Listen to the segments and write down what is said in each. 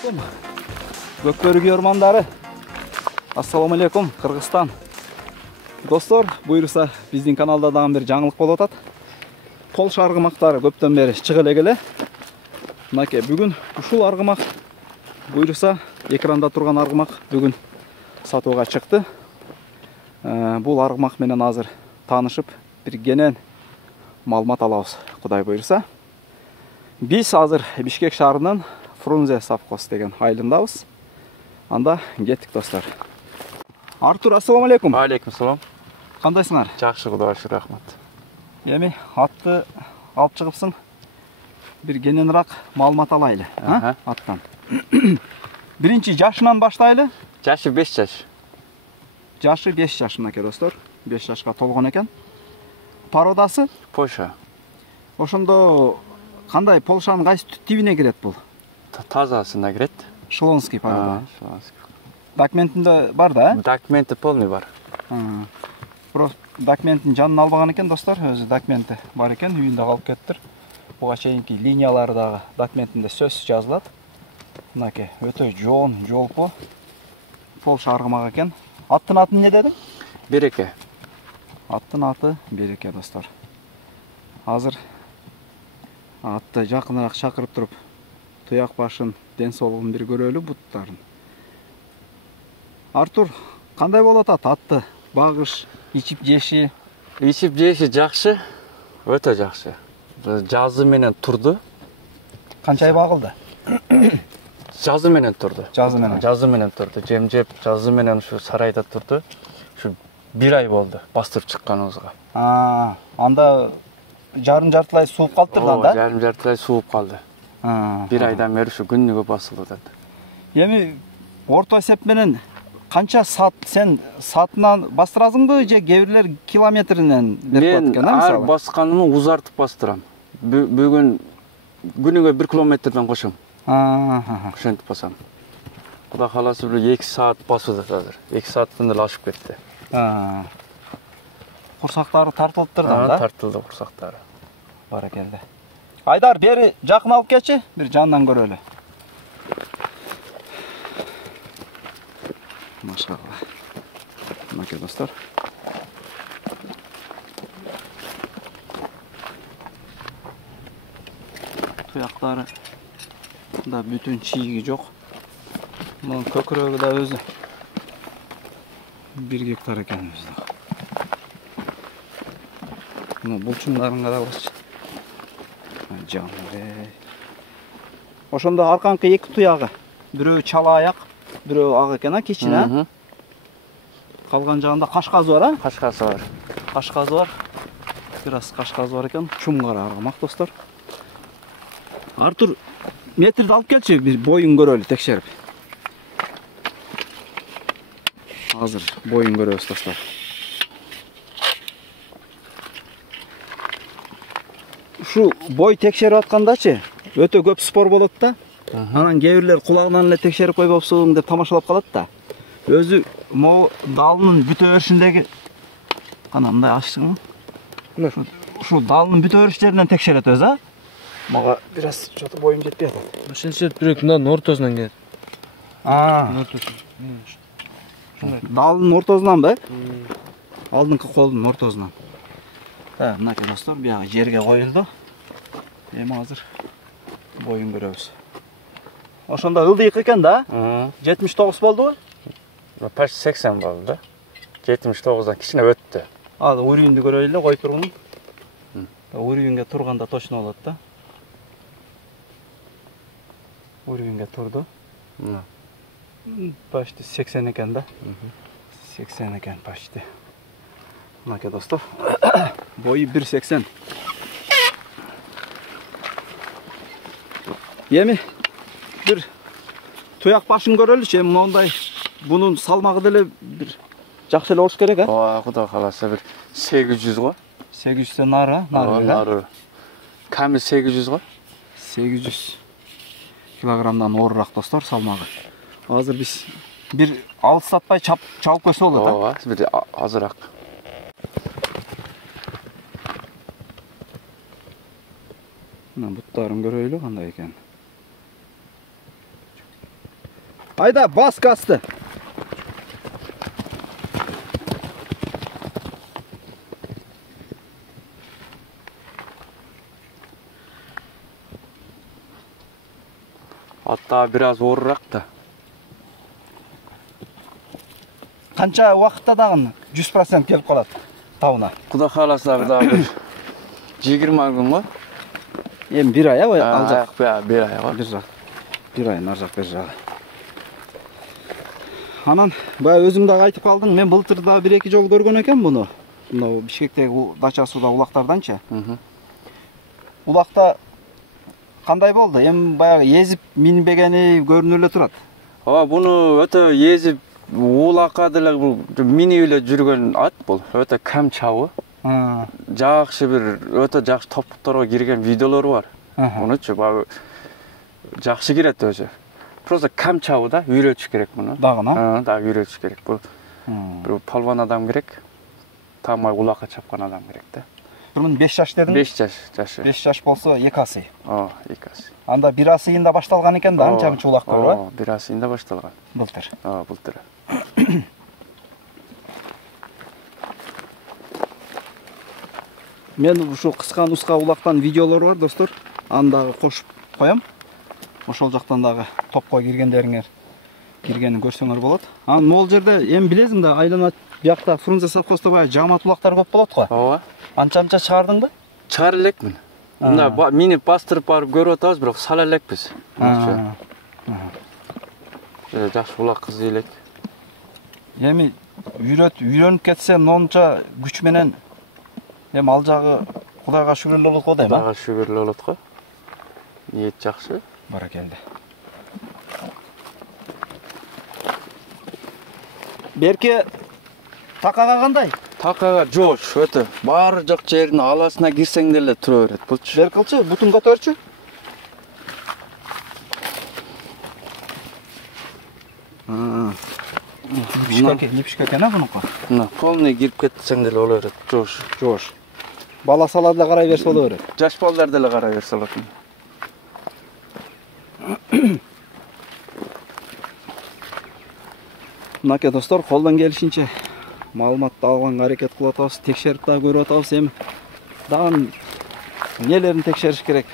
Көкбөрү ормандары. Ассаламу алейкум, Кыргызстан. Достор, буйруса биздин каналда дагы бир жаңылык болуп атат. Полша аргымактары көптөн бери чыгып эле. Мынакей, бүгүн ушул аргымак буйруса экранда турган аргымак бүгүн сатууга чыкты. Бул аргымак менен азыр таанышып, бир кенен маалымат алабыз, Кудай буйруса. Биз азыр Бишкек шаарынын Фрунзе совхоз деген айылындабыз. Анда кеттик, достор. Артур, ассаламу алейкум. Алейкум салам. Кандайсыңар? Жакшы, Кудайга шүкүр, рахмат. Эми атты алып чыгыпсың. Бир кененирээк маалымат алайлы, аттан. Биринчи жашынан баштайлы. Жашы 5 жаш. Жашы 5 жаш мынакей, достор. 5 жашка толгон экен. Пародасы? Польша. Ошондо кандай, Полшанын кайсы тибине кирет бул? Тазасына кирет. Шлонский порода. Шлонский. Документинде бар да? Документи полный бар. Просто документин жанын албаган экен, достор. Өзү документи бар экен, үйүндө калып кеттир. Буга чейинки линиялары дагы документинде сөзсүз жазылат. Мынакей, өтө жоон, жолпо. Полша аргымак экен. Аттын аты эмне дедиң? Береке. Аттын аты Береке, достор. Азыр атты жакыныраак чакырып туруп, туяк башын, ден соолугун бир көрөлү, буттарын. Артур, кандай болот атты багыш, ичип жеши? Ичип жеши жакшы, өтө жакшы. Жазы менен турду. Канча ай багылды? Жазы менен турду. Жазы менен турду. Жем жеп, жазы менен ушу сарайда турду. Ушу 1 ай болду бастырып чыкканыбызга. Анда жарым-жартылай сууп калыптыр да? Ооба, жарым-жартылай сууп калды. 1 айдан бери ушу күнүгө басылып атат. Эми орто эсеп менен канча саат сен саатынан бастырасыңбы же кээ бирлер километринен берип коет экен, мисалы? Мен ар басканымды узартып бастырам. Бүгүн күнүгө 1 километрден кошом. Ошентип басам. Кудай кааласа 2 саат басып атат азыр. 2 сааттан деле ашып кетти. Курсактары тартылыптыр да? Тартылды курсактары. Баракелде. Айдар, бери жакын алып келчи, бир жанынан көрөлү. Машалла. Мынакей, достор. Туяктары да бүтүн чийги жок. Мунун көкүрөгү да өзү 1 гектар экен өзү. Мына булчуңдарын карабызчы. Жаным. Ошондо арканкы 2 туягы, бирөө чала аяк, бирөө ак экен, кичине. Калган жагында кашказы бар, Кашказы бар. Кашказы бар. Бир аз кашказы бар экен. Чуңгара аргымак, достор. Артур, метрди алып келчи, бир боюн көрөлү, текшерип. Азыр боюн көрөбүз, достор. Шу бой текшерип аткандачы, өтө көп спор болот да. Анан кээ бирлер кулагынан эле текшерип койбопсуң деп тамашалап калат да. Өзү могу далынын бүтө өрүшүндөгү кана мындай ачтыңбы? Ушул далынын бүтө өрүш жеринен текшерет өзү, Мага бир аз жото боюм жетпей атат. Ошентсе бирок мындан ортосунан келет. Далынын ортосунанбы? Алдыңкы колдун ортосунан. Мынакей, достор, бияга жерге коюлду. Эми азыр боюн көрөбүз. Ошондо ылдыйык экен да? 79 болдубу? Почти 80 болду да. 79дан кичине өттү. Уюнду көрөлү эле, коюп тургун. Уюнга турганда точно болот да. Уюнга турду. Почти 80 экен да. 80 экен почти. Мынакей, достор. Бою 1.80. Эми бир туяк башын көрөлүчү, эми мондай бунун салмагы деле бир жакшы эле болуш керек, Кудай кааласа бир 800 го. 800дөн нары. Камил 800 го. 800 килограммдан оорураак, достор, салмагы. Азыр биз бир алыстатпай чалып койсо болот, Ооба, бир азыраак. Мына буттарын көрөйлү кандай экен. Айда, бас газды. Hatta biraz orrak da. Qancha vaqtda dag'ın 100% kelib qoladi tavına. Құда қаласа daha bir 20 gün var. Em bir aya alacak. Bir ay var. Bir ay narjak bir жағы. Анан баягы өзүң дагы айтып калдың, мен былтыр да 1-2 жол көргөн экен буну. Мына Бишкектеги дача сууда улактарданчы. Улакта кандай болду? Эми баягы езип минбегени көрүнүп эле турат. Bunu öte yezip улакады эле минип эле жүргөн ат бул. Өтө кам чабы. Жакшы bir өтө жакшы топтторго кирген видеолор бар. Мунучу баягы жакшы кирет өзү. Просто кам чабы да, үйрөтүш керек муну. Дагына? Да, үйрөтүш керек. Бул bir palvan адам керек. Тамай улакка чапкан адам керек да. Bunun 5 жаш дедиң? 5 жашы. 5 жаш болсо 2 асый. 2 асый. Анда 1 асыйында башталган экен да, анча мынча улак көрбү? 1 асыйында башталган. Былтыр. Былтыр. Мен ушу кыска нуска улактан видеолор бар, достор. Андагы кошуп коем. Ошол жактан дагы топко киргендериңер киргенин көрсөңөр болот. Анан могул жерде эми билесиң да, айлана биякта Фрунзе совхозда баягы жамаат улактар көп болот го. Ооба. Анча-анча чыгардыңбы? Чыгара элекмин. Мына минип бастырып барып көрүп атабыз, бирок сала элекпиз. Жакшы улак кыз элек. Эми үйрөнүп кетсе, монча күч менен эми ал жагы Кудайга шүгүрлүү болот го дейм. Кудайга шүгүрлүү болот го. Ниет жакшы. Баракелде. Берке такага кандай? Такага жоош, өтө. Баары жок жердин аласына кирсең деле тура берет. Булчу. Беркилчи, бутун көтөрчү. Не пишке экен а бунуку? Мына полный кирип кетсең деле боло берет. Жоош. Бала сала деле карай берсе боло берет. Жаш балдар деле карай берсе болот. Мынакей достор, колдон келишинче маалыматты алганга аракет кылып атабыз, текшерип да көрүп атабыз. Эми дагы нелерин текшериш керек?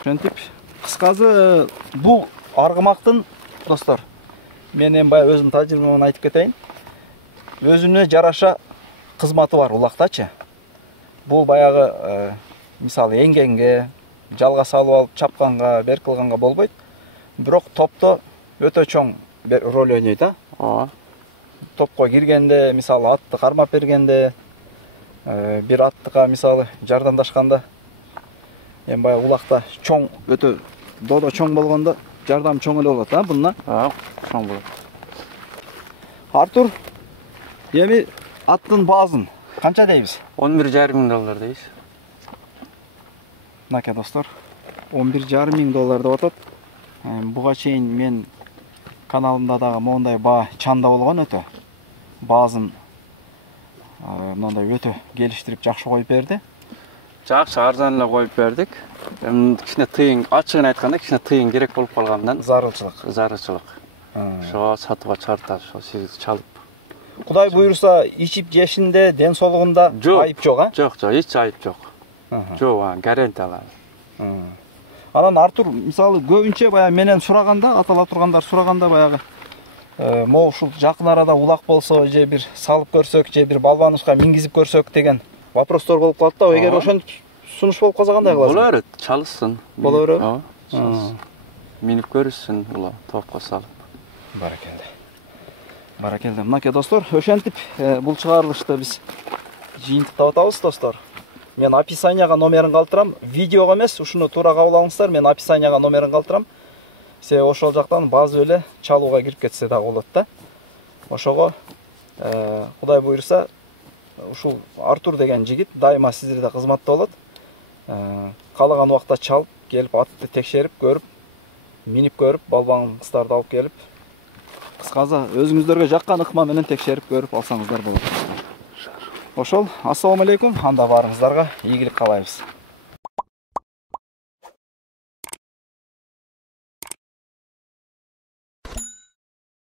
Ошентип, кыскасы бул аргымактын, достор, мен эми баягы өзүм тажрыйбамдан айтып кетейин. Өзүнө жараша кызматы бар улактачы. Бул баягы мисалы эңгенге, жалга салып алып чапканга, бер кылганга болбойт. Бирок топто өтө чоң роль ойнойт, а? Топко киргенде, мисалы атты кармап бергенде, бир аттыга мисалы жардамдашканда, эми баягы улакта чоң, өтө додо чоң болгондо жардам чоң эле болот, а буна? Чоң болот. Артур, эми аттын баазын канча дейбиз? $11,500 дейбиз. Мынакей достор, $11,500 деп атат. Буга чейин мен каналымда дагы мондай баа чанда болгон өтө. Баазын мындай өтө келиштирип жакшы коюп берди. Жакшы арзан эле коюп бердик. Эми кичине тыйын, ачыгын айтканда кичине тыйын керек болуп калгандан зарылчылык. Ошого сатууга чыгартабыз, ошо сизди чалып. Кудай буйруса, ичип жешинде, ден соолугунда айып жок, а? Жок, эч айып жок. Жок, гарантия алам. Анан Артур, мисалы көбүнчө баягы менен сураганда, атала тургандар сураганда баягы могу ушул жакын арада улак болсо, же бир салып көрсөк, же бир балбаныбызга мингизип көрсөк деген вопростор болуп калат да. Эгер ошентип сунуш болуп калса кандай кыласың? Боло берет, чалышсын. Боло берет? Минип көрүшсүн, ула топко салып. Баракелде. Баракелде. Мынакей достор, ошентип бул чыгарылышты биз жыйынтыктап атабыз, достор. Мен описанияга номерин калтырам. Видеого эмес, ушуну туура кабыл алыңыздар. Мен описанияга номерин калтырам. Себеби ошол жактан баазы эле чалууга кирип кетсе да болот да. Ошого Кудай буйруса, ушул Артур деген жигит дайыма сиздерде кызматта болот. Каалаган убакта чалып, келип атты текшерип көрүп, минип көрүп, балбан кыздарды алып келип, кыскасы өзүңүздөргө жаккан ыкма менен текшерип көрүп алсаңыздар болот. Ошол, ассаламу алейкум, анда барыңыздарга ийгилик каалайбыз.